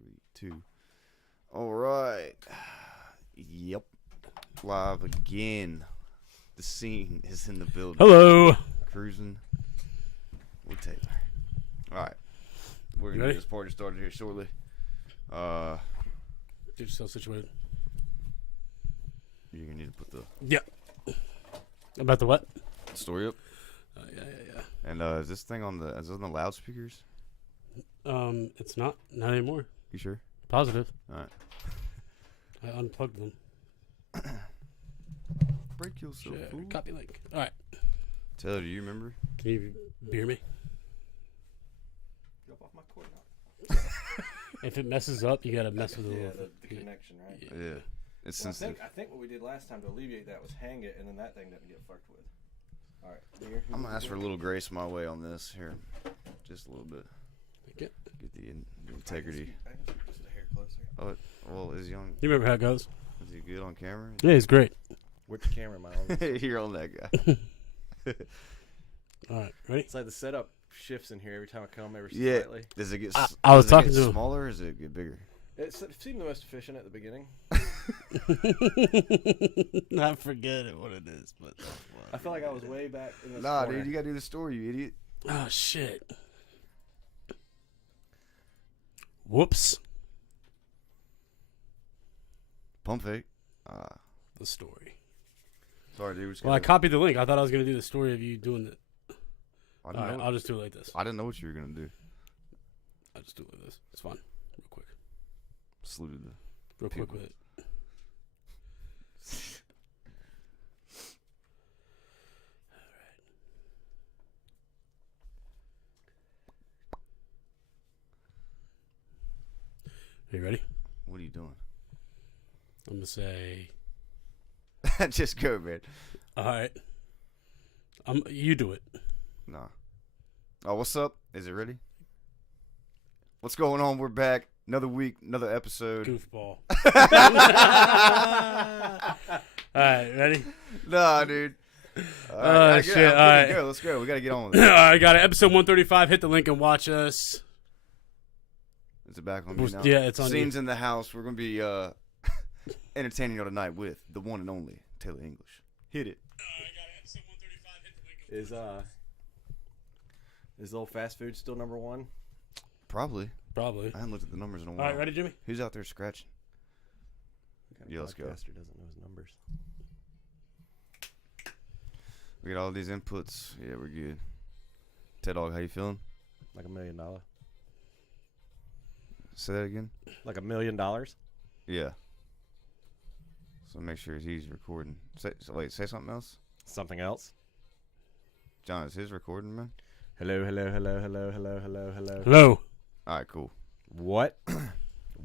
3, 2. All right. Yep. Live again. The scene is in the building. Hello. Cruising with Taylor. All right. We're going to get this party started here shortly. Get yourself situated. You're going to need to put the About the what? story up. Yeah. And is this thing on the loudspeakers? It's not anymore. You sure? Positive. All right. I unplugged them. Break yourself, fool. Copy link. All right. Taylor, do you remember? Can you beer me? Drop off my cord now. If it messes up, you gotta mess with it a little bit. The connection, right? Yeah. It's Well, sensitive. I think what we did last time to alleviate that was hang it, and then that thing didn't get fucked with. All right, here. I'm going to ask for a little grace my way on this here. Just a little bit. Okay. Get the integrity. I can speak just a hair closer. Oh, well, is he on? You remember how it goes? Is he good on camera? Yeah, he's great. Which camera am I on? You're on that guy. All right, ready? It's like the setup shifts in here every time I come, ever Yeah. slightly. Does it get? I was does it talking get to him. smaller, or does it get bigger? It seemed the most efficient at the beginning. I forget what it is, but I felt like I was way back in this Nah, corner. dude, you gotta do the story, you idiot. oh shit. Whoops. Pump fake. The story. Sorry, dude. Well, I copied the link. I thought I was gonna do the story of you doing it. I All didn't, right, know, I'll just do it like this. I didn't know what you were gonna do. I'll just do it like this. It's fine. Real quick. Saluted the. Real quick People. with it. Are you ready? What are you doing? I'm gonna say. Just go, man. All right. You do it. Nah. Oh, what's up? Is it ready? What's going on? We're back. Another week, another episode. Goofball. All right, ready? Nah, dude. Shit, all right. Go. Let's go. We gotta get on with All it. right, got it. Episode 135. Hit the link and watch us. Is it back on me now? Yeah, it's on Scenes you. in the house. We're gonna be entertaining you tonight with the one and only Taylor English. Hit it. Episode 135. Hit the link and Is old fast food still number one? Probably. Probably. I haven't looked at the numbers in a All while. right, ready, Jimmy? Who's out there scratching? Yeah, let's go. Podcaster doesn't know his numbers. We got all these inputs. Yeah, we're good. Ted Dog, how you feeling? Like $1 million. Say that again. Like $1 million. Yeah. So make sure he's recording. Say something else. Something else. John, is his recording, man? Hello. Hello. All right, cool. What?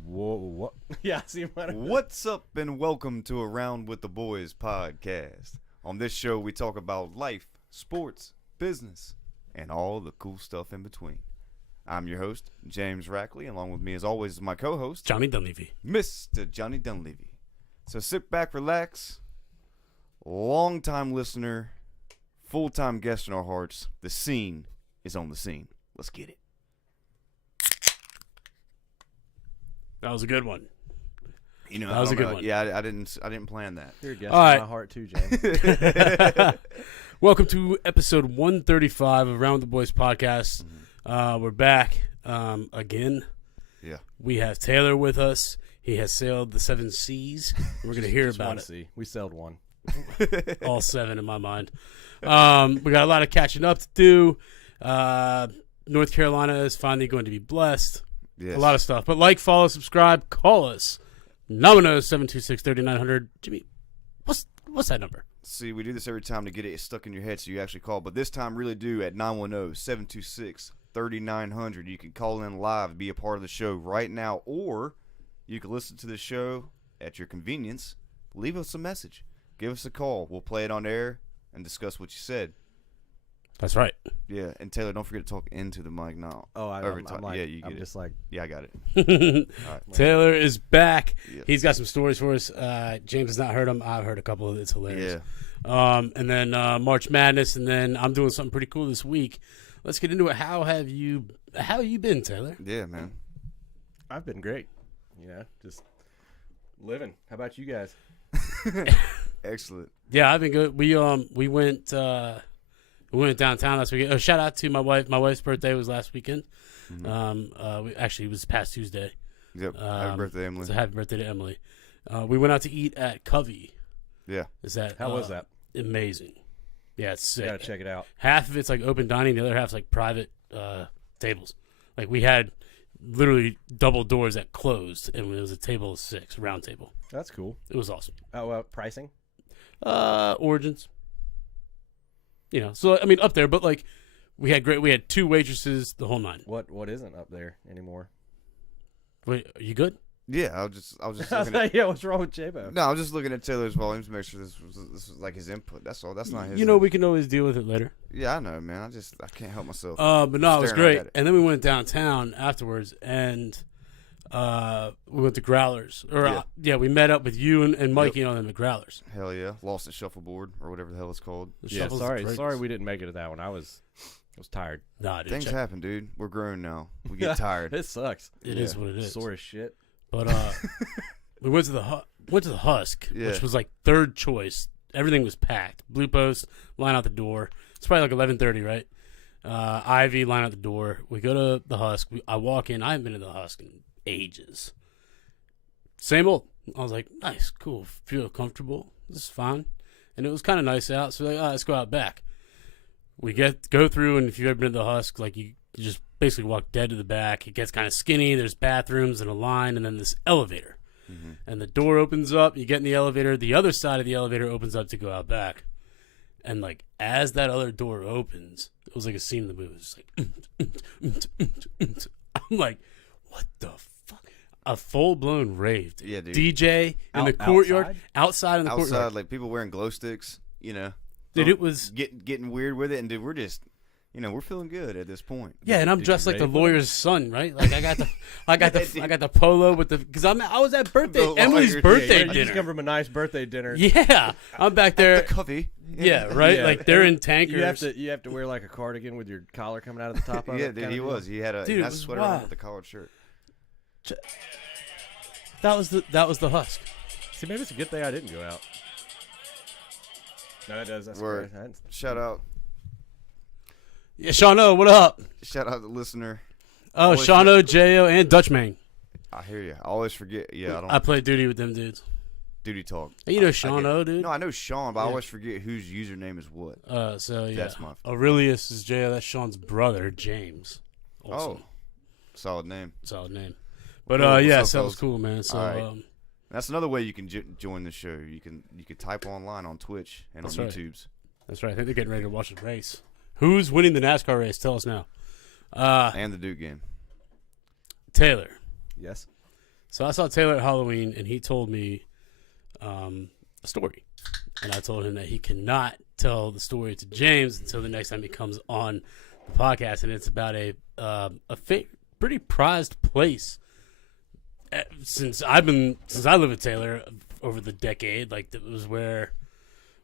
Whoa, what? Yeah, I see what. What's up and welcome to Around with the Boys podcast. On this show, we talk about life, sports, business, and all the cool stuff in between. I'm your host, James Rackley. Along with me, as always, is my co-host, Johnny Dunleavy. Mr. Johnny Dunleavy. So sit back, relax. Long-time listener, full-time guest in our hearts. The scene is on the scene. Let's get it. That was a good one. You know, That was I a don't good know. one. Yeah, I didn't plan that. You're a guest All in right. my heart too, James. Welcome to episode 135 of Around the Boys podcast. We're back again. Yeah. We have Taylor with us. He has sailed the 7 seas. We're going to hear Just about one it. sea. We sailed one. All 7 in my mind. We got a lot of catching up to do. North Carolina is finally going to be blessed. Yes. A lot of stuff. But like, follow, subscribe, call us. Nomino 726-3900. Jimmy, what's that number? See, we do this every time to get it stuck in your head so you actually call. But this time, really do at 910-726-3900. You can call in live, be a part of the show right now, or you can listen to the show at your convenience. Leave us a message. Give us a call. We'll play it on air and discuss what you said. That's right. Yeah, and Taylor, don't forget to talk into the mic now. Oh, Every I'm time. like, Yeah, you get I'm it. just like, Yeah, I got it. All right. Taylor is back. Yeah. He's got some stories for us. James has not heard them. I've heard a couple of it. It's hilarious. Yeah. And then March Madness, and then I'm doing something pretty cool this week. Let's get into it. How have you been, Taylor? Yeah, man. I've been great. You know, just living. How about you guys? Excellent. Yeah, I've been good. We went downtown last weekend. Oh, shout out to my wife. My wife's birthday was last weekend. It was past Tuesday. Yep. Happy birthday, Emily. So happy birthday to Emily. We went out to eat at Covey. Yeah. How was that? Amazing. Yeah, it's sick. Gotta check it out. Half of it's like open dining, the other half's like private tables. Like we had literally double doors that closed, and it was a table of 6, round table. That's cool. It was awesome. Oh, pricing? Origins. You know, so I mean up there, but like we had 2 waitresses, the whole 9. What isn't up there anymore? Wait, are you good? Yeah, I was just looking at, Yeah, what's wrong with J-Bo? no, I was just looking at Taylor's volumes to make sure this was like his input. That's all. That's not his. You know, we can always deal with it later. Yeah, I know, man. I can't help myself. But no, it was Staring great. at it. And then we went downtown afterwards, and we went to Growlers. We met up with you and Mikey on them at Growlers. Hell yeah, Lost at Shuffleboard or whatever the hell it's called. The Yeah, Shuffles sorry Breaks. we didn't make it to that one. I was tired. Nah, dude, Things happen, dude. We're grown now. We get tired. It sucks. It is what it is. Sore as shit. But we went to the Husk, Yeah. which was like third choice. Everything was packed. Blue Post, line out the door. It's probably like 11:30, right? Ivy, line out the door. We go to the Husk. I walk in. I haven't been to the Husk in ages. Same old. I was like, nice, cool, feel comfortable. This is fine. And it was kind of nice out, so like, let's go out back. We go through, and if you've ever been to the Husk, like you just basically walk dead to the back. It gets kind of skinny. There's bathrooms and a line, and then this elevator. Mm-hmm. And the door opens up. You get in the elevator. The other side of the elevator opens up to go out back. And like as that other door opens, it was like a scene in the movie. It's like I'm like, what the fuck? A full blown rave. Yeah, dude. DJ in the courtyard, outside in the Outside, courtyard. like people wearing glow sticks. You know, Dude, it was getting weird with it, and dude, we're just. We're feeling good at this point. yeah, and I'm Did dressed you like the rave with lawyer's son, right? Like I got the polo with the because I was at The Emily's lawyer's birthday day. You just come dinner. from a nice birthday dinner. Yeah, I'm back there. The Covey. Yeah, right. Yeah. Like they're in tankers. You have to wear like a cardigan with your collar coming out of the top of Yeah, it. dude, kinda he deal. was. He had a Dude, it nice was sweater on wild. with the collared shirt. That was the Husk. See, maybe it's a good thing I didn't go out. No, that does. That's Word. great. Shout out Yeah, Sean O, what up? Shout out the listener. Oh, Always Sean O, J.O., and Dutchman. I hear you. I always forget. Yeah, I don't. I played duty with them dudes. Duty talk. And you know I Sean get- O, dude? No, I know Sean, but I Yeah. always forget whose username is what. So, yeah. That's my- Aurelius is J.O. That's Sean's brother, James. Also, Solid name. solid name. But, Cool. What's yeah, up, so that was fellas? cool, man. So, All right. That's another way you can join the show. You can type online on Twitch and That's on right. YouTube's. that's right. I think they're getting ready to watch the race. Who's winning the NASCAR race? Tell us now. And the Duke game. Taylor. Yes. So I saw Taylor at Halloween, and he told me a story. And I told him that he cannot tell the story to James until the next time he comes on the podcast. And it's about a pretty prized place. Since I live with Taylor over the decade, like it was where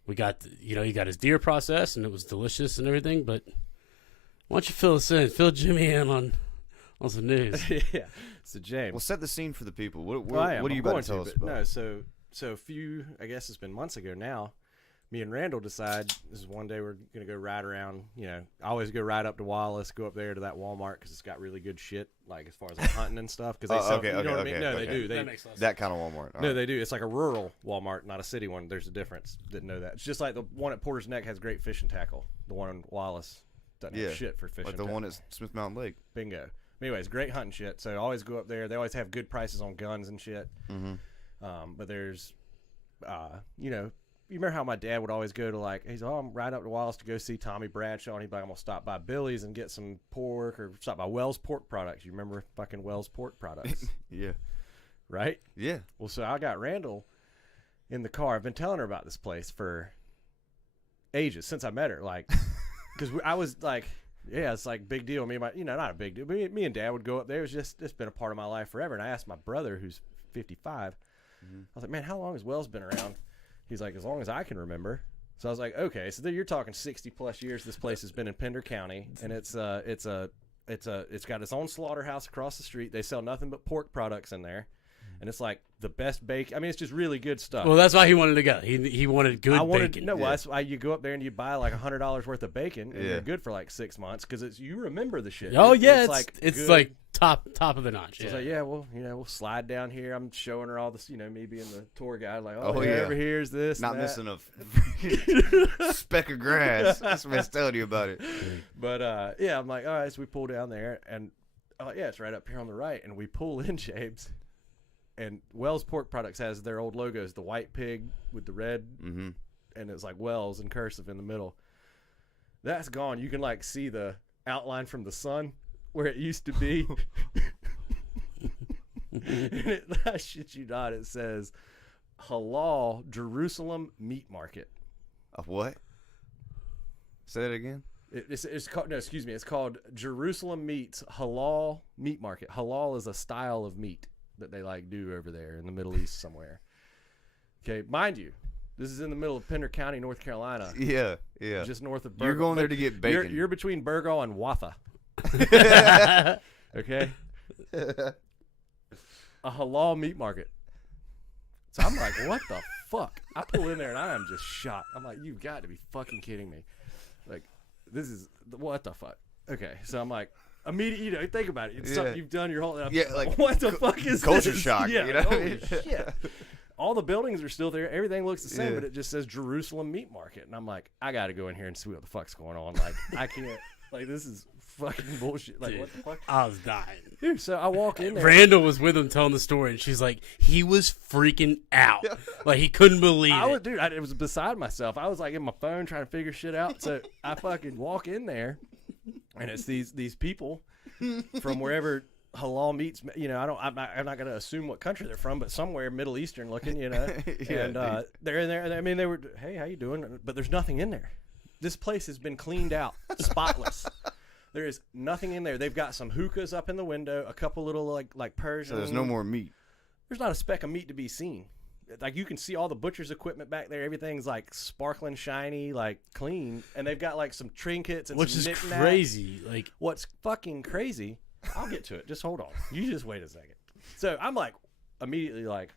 we got, he got his deer process, and it was delicious and everything. But why don't you fill Jimmy in on some news? Yeah. So James. Well, set the scene for the people. What Well, I am. are you I'm about going to tell us but about? No, so a few, I guess it's been months ago now, me and Randall decide this is one day we're going to go ride around. I always go right up to Wallace, go up there to that Walmart because it's got really good shit, like as far as like hunting and stuff. Because they sell, okay, you know what I okay, mean? No, okay. they do. That makes sense. That kind of Walmart. All No, right. they do. It's like a rural Walmart, not a city one. There's a difference. Didn't know that. It's just like the one at Porter's Neck has great fishing tackle. The one in Wallace doesn't Yeah, have shit for fishing. Like the tackle. one at Smith Mountain Lake. Bingo. Anyways, great hunting shit. So I always go up there. They always have good prices on guns and shit. Mm-hmm. But there's, you remember how my dad would always go to I'm right up to Wallace to go see Tommy Bradshaw, and he'd be like, I'm gonna stop by Billy's and get some pork, or stop by Wells Pork Products. You remember fucking Wells Pork Products, Yeah. right? Yeah. Well, so I got Randall in the car. I've been telling her about this place for ages since I met her, because I was like. Yeah, it's like big deal. Me and not a big deal. Me and Dad would go up there. It's been a part of my life forever. And I asked my brother, who's 55, I was like, man, how long has Wells been around? He's like, as long as I can remember. So I was like, okay, so you're talking 60 plus years. This place has been in Pender County, and it's a It's got its own slaughterhouse across the street. They sell nothing but pork products in there, and it's like the best bacon. I mean, it's just really good stuff. Well, that's why he wanted to go. He wanted good bacon. No, well, that's why you go up there and you buy like $100 worth of bacon, and Yeah. you're good for like 6 months because you remember the shit. Oh yeah, it's it's good. like top of the notch. So it's like, yeah, well, we'll slide down here. I'm showing her all this, me being the tour guide, like, Oh, yeah, yeah. over here's this, Not and that. missing a speck of grass. That's what telling you about it. But yeah, I'm like, all right, so we pull down there, and yeah, it's right up here on the right, and we pull in, James, and Wells Pork Products has their old logos, the white pig with the red, Mm-hmm. and it's like Wells in cursive in the middle. That's gone. You can like see the outline from the sun where it used to be. And I shit you not, it says Halal Jerusalem Meat Market. A what? Say that again. It's called, no, excuse me, it's called Jerusalem Meats Halal Meat Market. Halal is a style of meat that they like do over there in the Middle East somewhere. Okay, mind you, this is in the middle of Pender County, North Carolina, Yeah. just north of Burgal. You're going there to get bacon. You're between Burgal and Watha. Okay? A halal meat market. So I'm like, what the fuck? I pull in there and I am just shocked. I'm like, you've got to be fucking kidding me. Like, this is, what the fuck? Okay, so I'm like, immediately, think about it. It's something you've done your whole life. Yeah, like, what the fuck is culture this? shock, Yeah, you know? holy shit. All the buildings are still there. Everything looks the same, Yeah. but it just says Jerusalem Meat Market. And I'm like, I got to go in here and see what the fuck's going on. Like, I can't. Like, this is fucking bullshit. Like, Dude, what the fuck? I was dying. Dude, so I walk in there. Randall was with him telling the story, and she's like, he was freaking out. Like, he couldn't believe it. Dude, it was beside myself. I was like in my phone trying to figure shit out. So I fucking walk in there, and it's these people from wherever halal meats. I'm not gonna assume what country they're from, but somewhere Middle Eastern looking. Yeah, and they're in there. And I mean, they were, hey, how you doing? But there's nothing in there. This place has been cleaned out, spotless. There is nothing in there. They've got some hookahs up in the window, a couple little like Persian. So there's no more meat. There's not a speck of meat to be seen. Like, you can see all the butcher's equipment back there. Everything's like sparkling, shiny, like clean, and they've got like some trinkets and Which some is knickknacks. crazy. Like, What's fucking crazy? I'll get to it. Just hold on. You just wait a second. So I'm like, immediately like,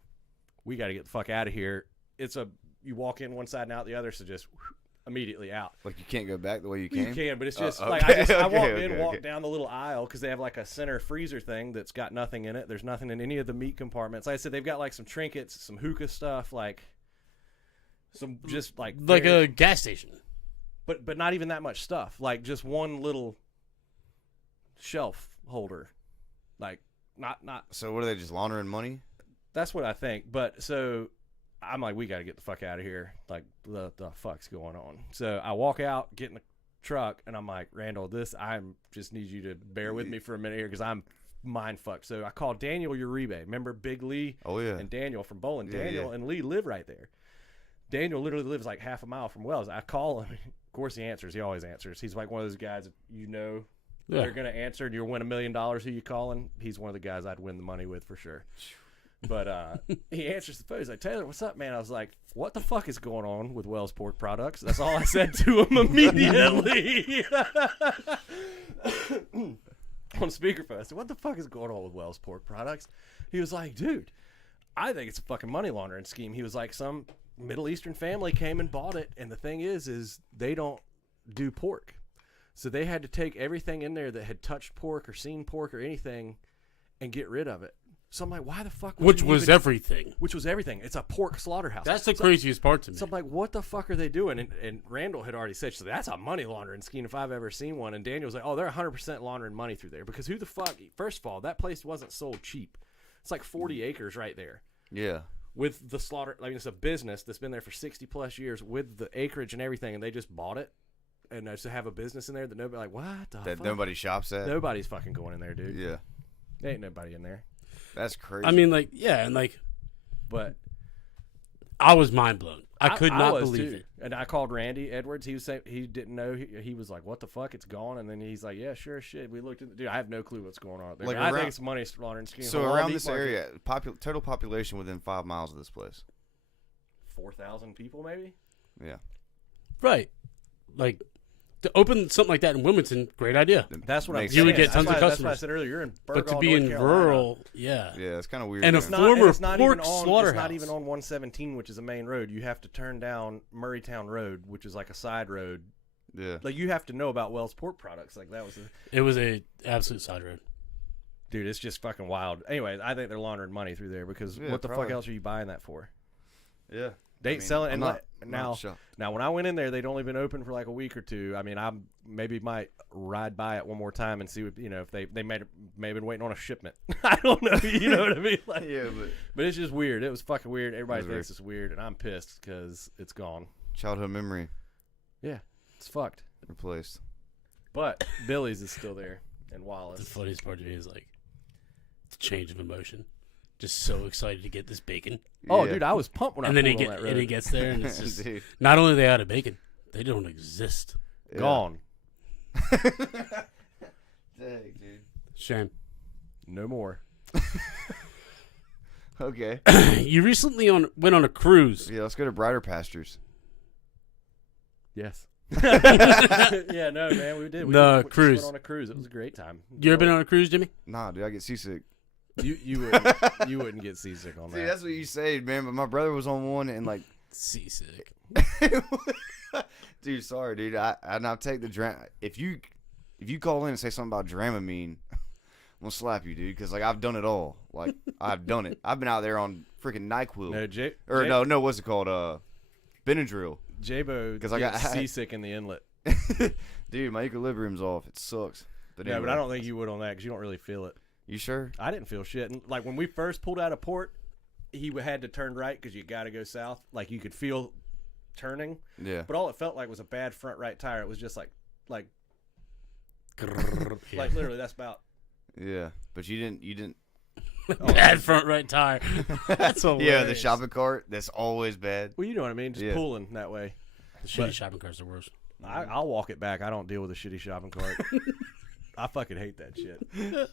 we got to get the fuck out of here. You walk in one side and out the other, so just immediately out. Like, you can't go back the way you You came. can, but it's just okay, like I walked okay, in, walked okay. down the little aisle because they have like a center freezer thing that's got nothing in it. There's nothing in any of the meat compartments. Like I said, they've got like some trinkets, some hookah stuff, like some just like a gas station. but not even that much stuff. Like just one little shelf holder, like not. So what are they, just laundering money? That's what I think. But so I'm like, we got to get the fuck out of here. Like, the fuck's going on? So I walk out, get in the truck, and I'm like, Randall, I just need you to bear with me for a minute here because I'm mind fucked. So I called Daniel Uribe. Remember Big Lee Oh, yeah. and Daniel from Bowling? Yeah, Daniel yeah. and Lee live right there. Daniel literally lives like half a mile from Wells. I call him. Of course, he answers. He always answers. He's like one of those guys, Yeah. they're going to answer and you'll win $1 million. Who you calling? He's one of the guys I'd win the money with for sure. But he answers the phone. He's like, Taylor, what's up, man? I was like, what the fuck is going on with Wells Pork Products? That's all I said to him immediately. On speakerphone. I said, what the fuck is going on with Wells Pork Products? He was like, dude, I think it's a fucking money laundering scheme. He was like, some Middle Eastern family came and bought it. And the thing is they don't do pork. So they had to take everything in there that had touched pork or seen pork or anything and get rid of it. So I'm like, why the fuck? Which was everything. Which was everything. It's a pork slaughterhouse. That's the So- craziest part to me. So I'm like, what the fuck are they doing? And Randall had already said, so that's a money laundering scheme if I've ever seen one. And Daniel was like, oh, they're 100% laundering money through there. Because who the fuck? First of all, that place wasn't sold cheap. It's like 40 acres right there. Yeah. With the slaughter, I mean, it's a business that's been there for 60 plus years with the acreage and everything. And they just bought it. And just to have a business in there that nobody, like, what the That fuck? nobody shops at? Nobody's fucking going in there, dude. Yeah. There ain't nobody in there. That's crazy. I mean, like, yeah, and like, But I was mind blown. I could not was believe too. it. And I called Randy Edwards. He was saying he didn't know. He was like, "What the fuck? It's gone." And then he's like, "Yeah, sure, shit." We looked at the dude. I have no clue what's going on out there. Like I around- think it's money laundering scheme. so Halal around meat this market. area, total population within 5 miles of this place. 4,000 people maybe. Yeah. Right. Like, to open something like that in Wilmington, great idea. That's what I'm Makes saying. You would get tons of That's why I customers. said earlier, you're in But to Burgaw, be North in Carolina. rural, yeah. Yeah, it's kind of weird. And a man. former it's not pork even on, slaughterhouse. It's not even on 117, which is a main road. You have to turn down Murraytown Road, which is like a side road. Yeah. Like you have to know about Wells Pork Products. Like that was, It was a absolute side road. dude. It's just fucking wild. Anyway, I think they're laundering money through there because Yeah, what the probably. fuck else are you buying that for? Yeah. They I mean, selling I'm and not- like, I'm not shocked. now when I went in there, they'd only been open for like a week or two. I mean, I maybe might ride by it one more time and see what if they may have been waiting on a shipment. I don't know. You know what I mean? Like, Yeah, but it's just weird. It was fucking weird. Everybody It was thinks it's weird, and I'm pissed because it's gone. childhood memory Yeah, it's fucked. replaced. But Billy's is still there, and The Wallace. funniest part to me is like the change of emotion. Just so excited to get this bacon. Oh, Yeah. dude, I was pumped when And I then pulled on that road. he gets there and it's just Dude. not only are they out of bacon, they don't exist. Yeah. Gone. Dang, dude. Shame. No more. Okay. You recently went on a cruise. Yeah, let's go to Brighter Pastures. Yes. Yeah, no, man, we did. We The just cruise. went on a cruise. It was a great time. You ever been on a cruise, Jimmy? Nah, dude, I get seasick. You wouldn't get seasick on See, that. that's what you say, man. But my brother was on one, and like, Seasick. dude, sorry, dude. I'll take the if you call in and say something about Dramamine, I'm gonna slap you, dude. Because like I've done it all. Like I've done it. I've been out there on freaking NyQuil. No, What's it called? Benadryl. J-Bo 'Cause I gets got- seasick in the inlet. Dude, my equilibrium's off. It sucks. But No, anyway. but I don't think you would on that because you don't really feel it. You sure? I didn't feel shit. And, like when we first pulled out of port, he had to turn right because you got to go south. Like you could feel turning, Yeah. but all it felt like was a bad front right tire. It was just like Yeah. literally that's about. Yeah. But you didn't. Bad front right tire. That's hilarious. Yeah, the shopping cart. That's always bad. Well, you know what I mean. Just Yeah. pulling that way. The shitty shopping carts are worse. I'll walk it back. I don't deal with a shitty shopping cart. I fucking hate that shit.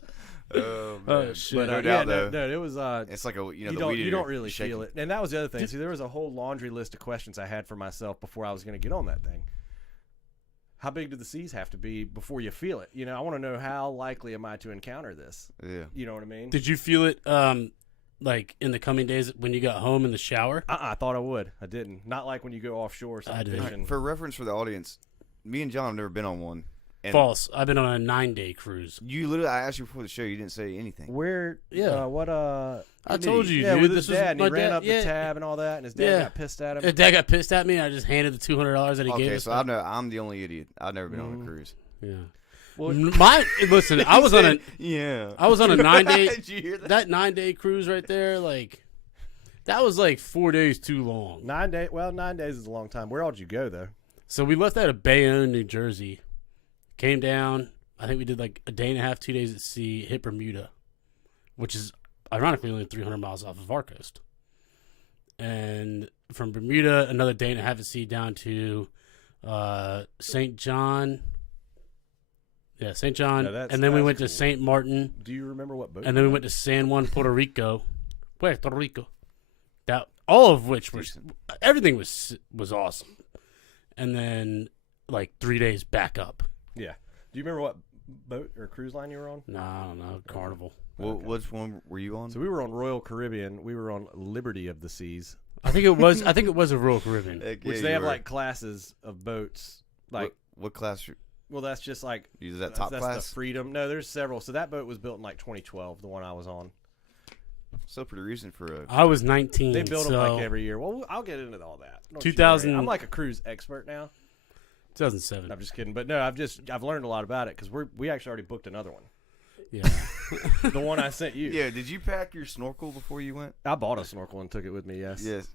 Oh, Oh, shit. But No doubt, no, though. it was. It's like the You weed don't eater. really Shake feel it. And that was the other thing. See, there was a whole laundry list of questions I had for myself before I was going to get on that thing. How big do the seas have to be before you feel it? I want to know how likely am I to encounter this? Yeah. You know what I mean? Did you feel it like in the coming days when you got home in the shower? I thought I would. I didn't. Not like when you go offshore or I something did. fishing. For reference for the audience, me and John have never been on one. And False. I've been on a 9-day cruise. You literally, I asked you before the show, you didn't say anything. Where? Yeah. What? I told you, Yeah, dude. with This his was dad, and my he ran dad- up yeah. the tab and all that, and his dad Yeah. got pissed at him. If Dad got pissed at me, I just handed the $200 that he gave Okay, us. so I'm the only idiot. I've never been on a cruise. Yeah. Well, Listen, I was on a Yeah. I was on a 9-day Did you hear that? that 9-day cruise right there, like that was like 4 days too long. 9 days. Well, 9 days is a long time. Where all did you go though? So we left out of Bayonne, New Jersey, came down. I think we did like a day and a half, 2 days at sea, hit Bermuda, which is ironically only 300 miles off of our coast. And from Bermuda, another day and a half at sea down to St. John. Yeah, St. John. Yeah, and then we that's went to cool. St. Martin. Do you remember what boat? And then we went to San Juan, Puerto Rico. That all of which was everything was awesome. And then like 3 days back up. Yeah. Do you remember what boat or cruise line you were on? No, I don't know, Carnival. Which one were you on? So we were on Royal Caribbean. We were on Liberty of the Seas, I think it was a Royal Caribbean. Heck which yeah, they you have were. like classes of boats. Like, what class? well, that's just like Is that top that's class? the Freedom. No, there's several. So that boat was built in like 2012. The one I was on. Still pretty recent for a. I was 19. They build so them like every year. Well, I'll get into all that. Don't you 2000 worry. I'm like a cruise expert now. 2007. I'm just kidding, but no, I've learned a lot about it because we actually already booked another one. Yeah. The one I sent you. Yeah, did you pack your snorkel before you went? I bought a snorkel and took it with me. Yes. Yes.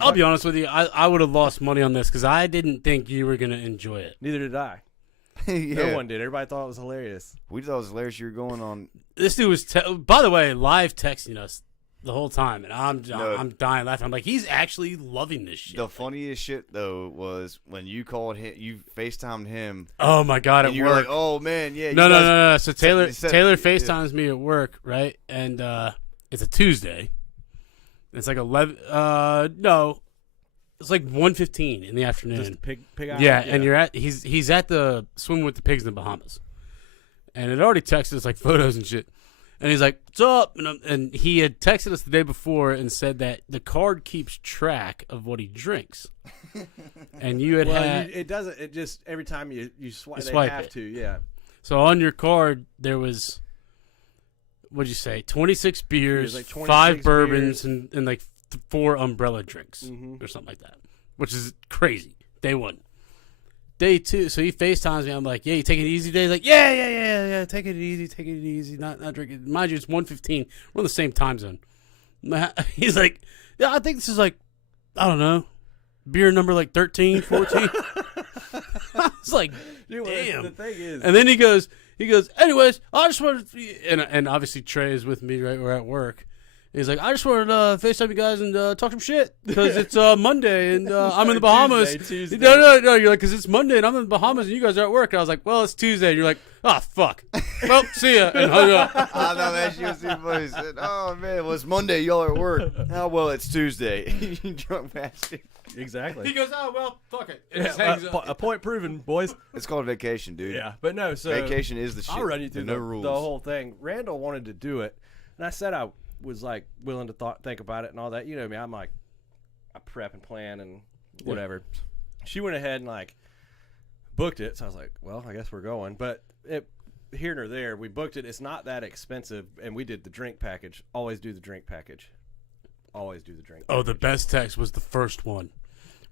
I'll be honest with you. I would have lost money on this because I didn't think you were gonna enjoy it. Neither did I. yeah. No one did. Everybody thought it was hilarious. We thought it was hilarious you were going on. This dude was, by the way, live texting us the whole time, and I'm No. dying laughing. I'm like, he's actually loving this shit. The funniest shit though was when you called him, you FaceTimed him, Oh my god! and At you were work. like, "Oh man, yeah." No. you guys- So Taylor you said- Taylor yeah. FaceTimes me at work, right? And it's a Tuesday. It's like 11. No, it's like 1:15 in the afternoon. Just pig island? Yeah, and you're at he's at the swimming with the pigs in the Bahamas, and it already texted us like photos and shit. And he's like, "What's up?" And he had texted us the day before and said that the card keeps track of what he drinks. And you had had it doesn't. It just every time you swipe, they swipe have it. to. Yeah. So on your card there was, what'd you say, 26 beers, like 26 5 bourbons, beers. and like 4 umbrella drinks or something like that, which is crazy. Day 1. Day 2, so he FaceTimes me. I'm like, "Yeah, you taking it easy today?" He's like, yeah. Take it easy. Not drinking. Mind you, it's 1:15. We're on the same time zone. He's like, "Yeah, I think this is like, I don't know, beer number like 13, 14." I was like, Dude, damn. The thing is, And then he goes, "Anyways, I just wanted to," and obviously Trey is with me, right? We're at work. He's like, "I just wanted to FaceTime you guys and talk some shit because it's Monday and I'm in the Bahamas." Tuesday. No. You're like, "Because it's Monday and I'm in the Bahamas and you guys are at work." And I was like, "Well, it's Tuesday." And you're like, "Oh, fuck. Well, see ya." And hung up. I know that shit was too funny. He said, "Oh man, well, it's Monday. Y'all are at work." "Oh well, it's Tuesday." You drunk bastard. exactly. He goes, "Oh, well, fuck it." And just Yeah, hangs up. a point proven, boys. It's called vacation, dude. Yeah, but no. So Vacation is the shit. I'll run you through no rules. the whole thing. Randall wanted to do it, and I said I was like willing to think about it and all that. You know me, I'm like, I prep and plan and whatever. She went ahead and like booked it, so I was like, well, I guess we're going. But here nor there, we booked it. It's not that expensive, and we did the drink package. Always do the drink package. Always do the drink. Oh, the best text was the first one.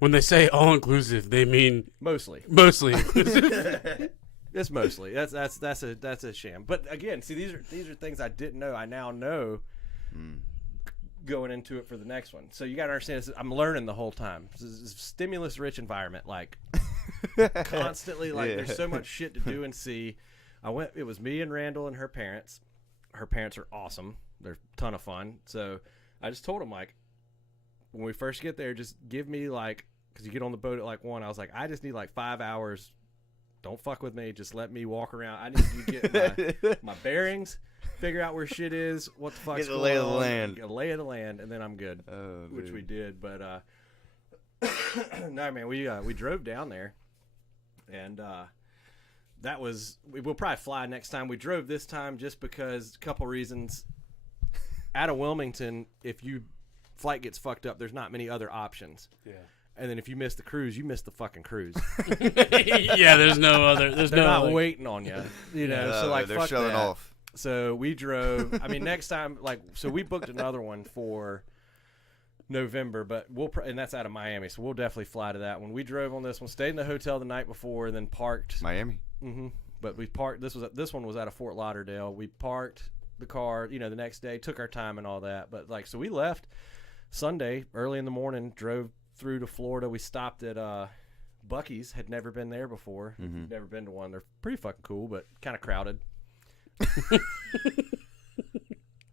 When they say all inclusive, they mean Mostly. inclusive. It's mostly that's a sham. But again, see, these are things I didn't know. I now know going into it for the next one. So you got to understand, I'm learning the whole time. This is a stimulus-rich environment, like constantly. Like there's so much shit to do and see. It was me and Randall and her parents. Her parents are awesome. They're a ton of fun. So I just told them, like, when we first get there, just give me like, because you get on the boat at like 1. I was like, I just need like 5 hours. Don't fuck with me. Just let me walk around. I need to get my bearings, figure out where shit is, what the fuck's Get the going lay of the on, land. get a lay of the land, and then I'm good. Oh, Which dude. we did, but no, man, we drove down there, and that was we'll probably fly next time. We drove this time just because a couple reasons. Out of Wilmington, if you flight gets fucked up, there's not many other options. Yeah. And then if you miss the cruise, you miss the fucking cruise. Yeah, there's no other. There's They're no not other. waiting on you. You know, so like they're fuck showing that. off. So we drove. I mean, next time, like, so we booked another one for November, but and that's out of Miami, so we'll definitely fly to that one. We drove on this one, stayed in the hotel the night before, and then parked. Miami. But we parked. This one was out of Fort Lauderdale. We parked the car, the next day, took our time and all that. But like, so we left Sunday early in the morning, drove through to Florida. We stopped at Buc-ee's. Had never been there before. Never been to one. They're pretty fucking cool, but kind of crowded.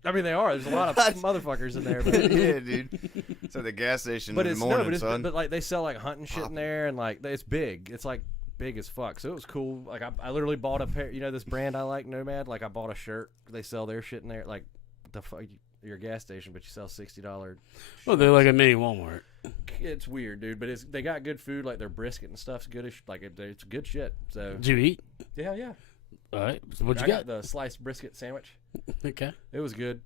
I mean, they are. There's a lot of motherfuckers in there. But, Yeah, dude. So the gas station but in it's the morning, no, but it's son. but like they sell like hunting shit in there, and like it's big. It's like big as fuck. So it was cool. Like I literally bought a pair. This brand I like, Nomad. Like I bought a shirt. They sell their shit in there. Like the fuck. Your gas station, but you sell $60. Well, they're like a mini Walmart. It's weird, dude. But they got good food. Like their brisket and stuff's goodish. Like it's good shit. So Did you eat? yeah. All right. So what'd I you got get? the sliced brisket sandwich. Okay. It was good.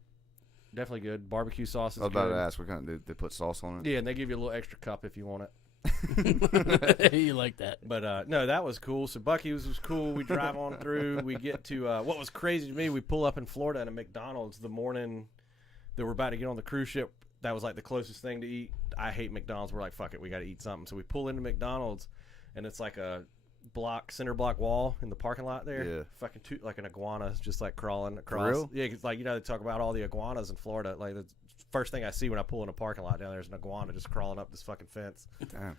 Definitely good. Barbecue sauce is I was about good. to ask, what kind of, they put sauce on it? Yeah, and they give you a little extra cup if you want it. You like that? But no, that was cool. So Buc-ee's was cool. We drive on through. We get to what was crazy to me. We pull up in Florida at a McDonald's the morning that we're about to get on the cruise ship. That was like the closest thing to eat. I hate McDonald's. We're like, fuck it, we got to eat something. So we pull into McDonald's, and it's like a center block wall in the parking lot there. Yeah. Fucking like an iguana, just like crawling across. real? Yeah, 'cause, like they talk about all the iguanas in Florida. Like the first thing I see when I pull in a parking lot down there is an iguana just crawling up this fucking fence. Damn.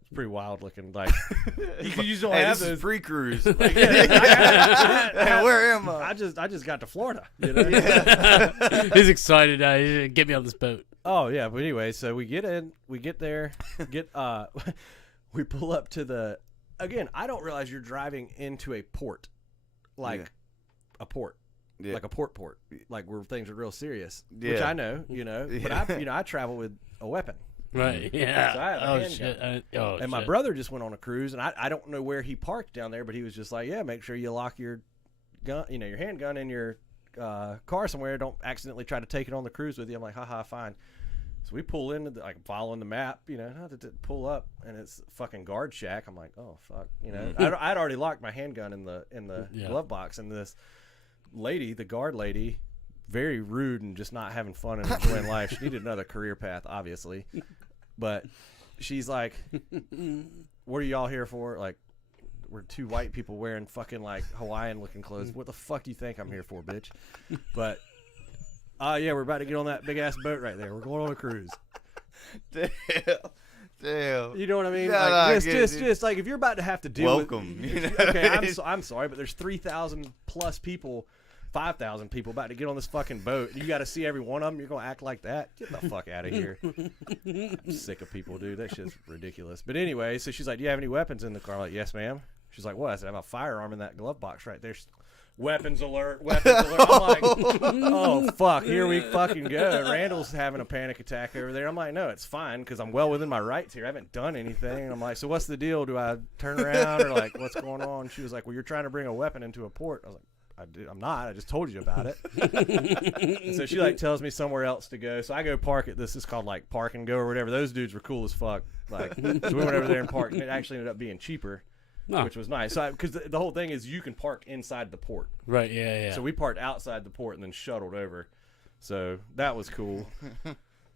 It's pretty wild looking. Like you don't Hey, have this those. is pre-cruise. Where am I? I just got to Florida. You know? He's excited. He's get me on this boat. Oh yeah, but anyway, so we get there, we pull up to the. Again, I don't realize you're driving into a port, like Yeah. a port, Yeah. like a port, like where things are real serious. Which Yeah. I know, but Yeah. I travel with a weapon. Right. Yeah. So I had a oh handgun. shit. And my brother just went on a cruise, and I don't know where he parked down there, but he was just like, yeah, make sure you lock your gun, your handgun in your car somewhere. Don't accidentally try to take it on the cruise with you. I'm like, haha, fine. So we pull into like following the map, pull up, and it's fucking guard shack. I'm like, oh fuck, I'd already locked my handgun in the glove box, and this lady, the guard lady, very rude and just not having fun and enjoying life. She needed another career path, obviously, but she's like, what are y'all here for? Like, we're two white people wearing fucking like Hawaiian looking clothes. What the fuck do you think I'm here for, bitch? But yeah, we're about to get on that big ass boat right there. We're going on a cruise. Damn. You know what I mean? No, like, no, just like if you're about to have to deal welcome. with. Okay, I'm sorry, but there's 3,000 plus people, 5,000 people about to get on this fucking boat. You got to see every one of them. You're gonna act like that? Get the fuck out of here. I'm sick of people, dude. That shit's ridiculous. But anyway, so she's like, "Do you have any weapons in the car?" I'm like, "Yes, ma'am." She's like, "What?" I said, "I have a firearm in that glove box right there." Weapons alert, weapons alert. I'm like, oh, fuck, here we fucking go. Randall's having a panic attack over there. I'm like, no, it's fine because I'm well within my rights here. I haven't done anything. And I'm like, so what's the deal? Do I turn around or like, what's going on? She was like, well, you're trying to bring a weapon into a port. I was like, I'm not. I just told you about it. And so she like tells me somewhere else to go. So I go park at this is called like Park and Go or whatever. Those dudes were cool as fuck. Like, so we went over there and parked. And it actually ended up being cheaper. No. Which was nice. So because the whole thing is you can park inside the port. Right, yeah. So we parked outside the port and then shuttled over. So that was cool.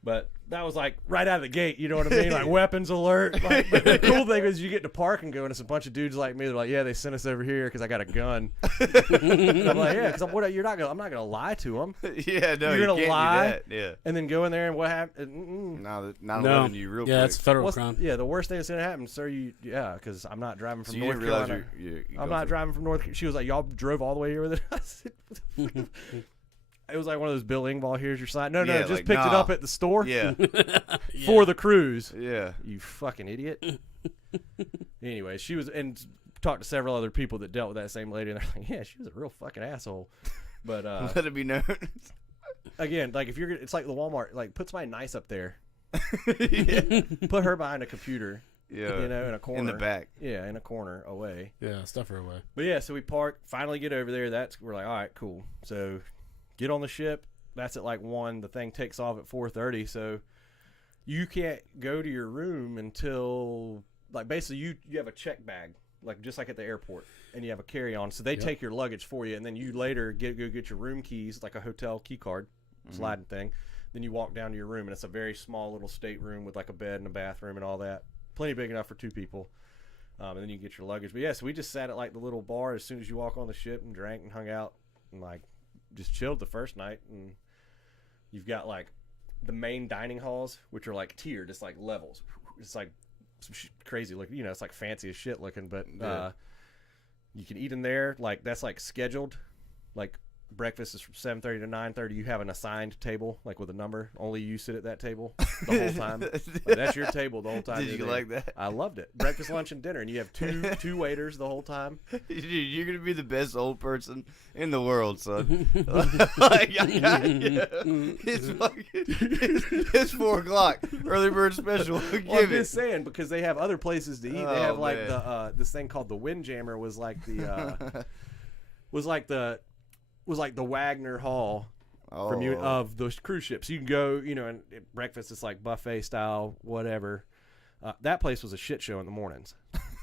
But that was like right out of the gate, you know what I mean? Like weapons alert. Like, but the cool thing is you get to Park and Go and it's a bunch of dudes like me. They're like, yeah, they sent us over here because I got a gun. And I'm like, yeah, because I'm not gonna lie to them. Yeah, no, You're gonna can't lie, do that. Yeah. And then go in there and what happened? Not No. letting you real quick. Yeah, it's federal crime. Yeah, the worst thing that's gonna happen, sir. Because I'm not driving from So you North didn't realize Carolina. you I'm not driving from North. She was like, y'all drove all the way here with it. I said, what the fuck? It was like one of those Bill Engvall, here's your sign. No, Yeah, just like, picked it nah. up at the store Yeah. for the cruise. Yeah. You fucking idiot. Anyway, she was, and talked to several other people that dealt with that same lady, and they're like, yeah, she was a real fucking asshole. But Let it be known. again, like if you're, it's like the Walmart, like put somebody nice up there. Yeah. Put her behind a computer, Yeah. in a corner. In the back. Yeah, in a corner away. Yeah, stuff her away. But yeah, so we park, finally get over there. We're like, all right, cool. So get on the ship. That's at like 1. The thing takes off at 4:30. So you can't go to your room until like basically you have a check bag, like just like at the airport, and you have a carry-on. So they take your luggage for you, and then you later go get your room keys, like a hotel key card, sliding thing. Then you walk down to your room, and it's a very small little stateroom with like a bed and a bathroom and all that. Plenty big enough for 2 people. And then you get your luggage. But yeah, so we just sat at like the little bar as soon as you walk on the ship and drank and hung out and like just chilled the first night. And you've got like the main dining halls, which are like tiered. It's like levels. It's like some crazy looking, it's like fancy as shit looking. But you can eat in there. Like that's like scheduled. Like breakfast is from 7:30 to 9:30. You have an assigned table, like with a number. Only you sit at that table the whole time. Like, that's your table the whole time. Did you like that? I loved it. Breakfast, lunch, and dinner, and you have two waiters the whole time. Dude, you're gonna be the best old person in the world, son. Like, it's 4 o'clock. Early bird special. Well, I'm Give it. just saying because they have other places to eat. They have like man. the this thing called the Windjammer was like the was like the Wagner Hall from you of those cruise ships. You can go, and at breakfast it's like buffet style, whatever. That place was a shit show in the mornings,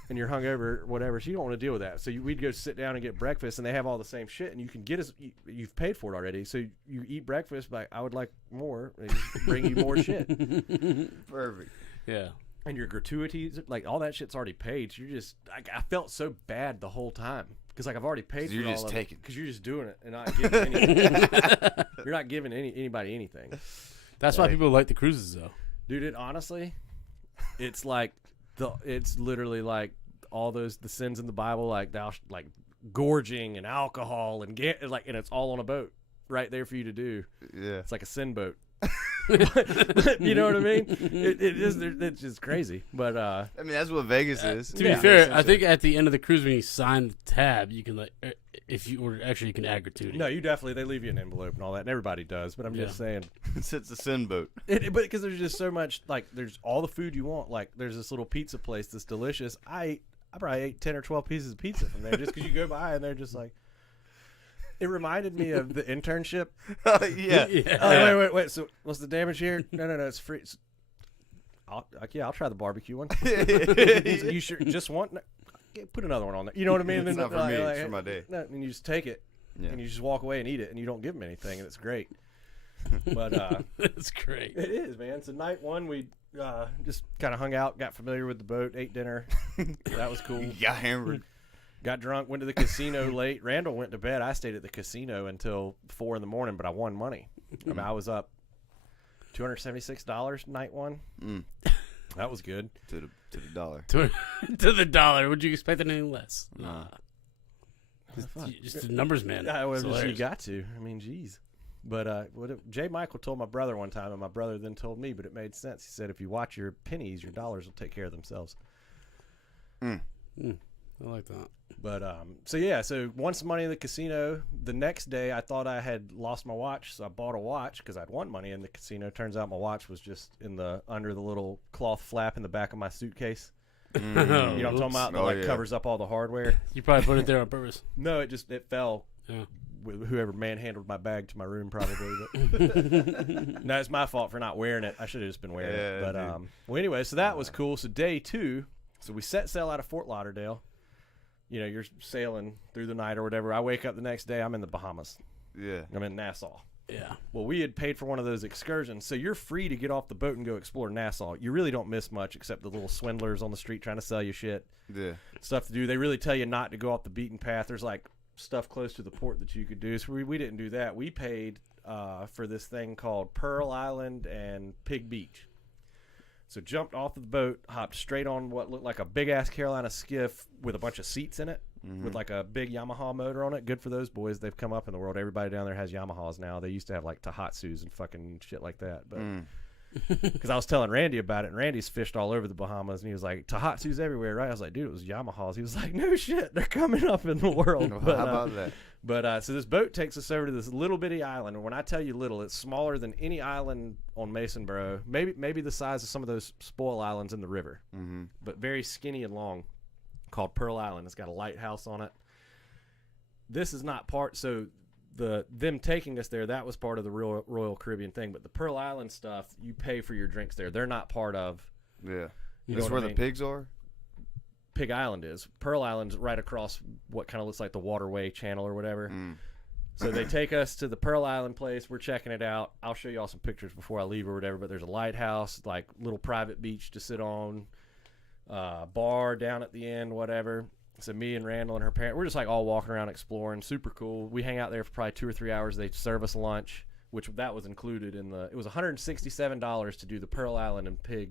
and you're hungover, whatever. So you don't want to deal with that. So we'd go sit down and get breakfast, and they have all the same shit, and you can get you've paid for it already. So you eat breakfast, but I would like more. And just bring you more shit. Perfect. Yeah. And your gratuities, like all that shit's already paid. So you're just, I felt so bad the whole time. Because like I've already paid for you're all just of taking. it. Because you're just doing it and not giving anything. You're not giving anybody anything. That's why people like the cruises, though. Dude, honestly, it's like it's literally like all the sins in the Bible, like like gorging and alcohol and and it's all on a boat right there for you to do. Yeah. It's like a sin boat. You know what I mean? It's just crazy. But I mean, that's what Vegas is. To be fair, I think at the end of the cruise, when you sign the tab, you can if you or actually you can add gratuity. No, you definitely, they leave you an envelope and all that, and everybody does. But I'm just saying, It's a sin boat. but because there's just so much, like, there's all the food you want. Like, there's this little pizza place that's delicious. I probably ate 10 or 12 pieces of pizza from there just because you go by and they're just like. It reminded me of the internship. Yeah. Oh, wait. So what's the damage here? No, it's free. I'll try the barbecue one. You sure just want? No, put another one on there. You know what I mean? It's not for me. It's for my day. No, and you just take it, and you just walk away and eat it, and you don't give them anything, and it's great. But It's great. it is, man. So night one, we just kind of hung out, got familiar with the boat, ate dinner. That was cool. You got hammered. Got drunk, went to the casino late. Randall went to bed. I stayed at the casino until 4 a.m, but I won money. I mean, I was up $276 night one. That was good. To the dollar. To the dollar. Would you expect anything less? Nah. Just a numbers man. Yeah, It's you hilarious. got to. I mean, geez. But Jay Michael told my brother one time, and my brother then told me, but it made sense. He said, if you watch your pennies, your dollars will take care of themselves. I like that. But so won some money in the casino. The next day, I thought I had lost my watch, so I bought a watch because I'd won money in the casino. Turns out my watch was just under the little cloth flap in the back of my suitcase. You know what I'm talking about? That covers up all the hardware. You probably put it there on purpose. No, it fell. Yeah. With whoever manhandled my bag to my room, probably. But no, it's my fault for not wearing it. I should have just been wearing it. But well, anyway, so that was cool. So day 2, so we set sail out of Fort Lauderdale. You know, you're sailing through the night or whatever. I wake up the next day, I'm in the Bahamas. Yeah. I'm in Nassau. Yeah. Well, we had paid for one of those excursions, so you're free to get off the boat and go explore Nassau. You really don't miss much except the little swindlers on the street trying to sell you shit. Yeah. Stuff to do. They really tell you not to go off the beaten path. There's like stuff close to the port that you could do. So we didn't do that. We paid for this thing called Pearl Island and Pig Beach. So jumped off of the boat, hopped straight on what looked like a big-ass Carolina skiff with a bunch of seats in it, with like a big Yamaha motor on it. Good for those boys. They've come up in the world. Everybody down there has Yamahas now. They used to have like Tohatsus and fucking shit like that. But because I was telling Randy about it, and Randy's fished all over the Bahamas, and he was like, Tohatsus everywhere, right? I was like, dude, it was Yamahas. He was like, no shit, they're coming up in the world. But, How about that? But so this boat takes us over to this little bitty island. And when I tell you little, it's smaller than any island on Masonboro. Maybe the size of some of those spoil islands in the river. But very skinny and long, called Pearl Island. It's got a lighthouse on it. This is not part. So them taking us there, that was part of the Royal Caribbean thing. But the Pearl Island stuff, you pay for your drinks there. They're not part of. Yeah. You know That's what where I the mean? pigs are? Pig Island is. Pearl Island's right across what kind of looks like the waterway channel or whatever. So they take us to the Pearl Island place. We're checking it out. I'll show you all some pictures before I leave or whatever, but there's a lighthouse, like little private beach to sit on, bar down at the end, whatever. So me and Randall and her parent, we're just like all walking around exploring. Super cool. We hang out there for probably 2 or 3 hours. They serve us lunch, which that was included in it was $167 to do the Pearl Island and Pig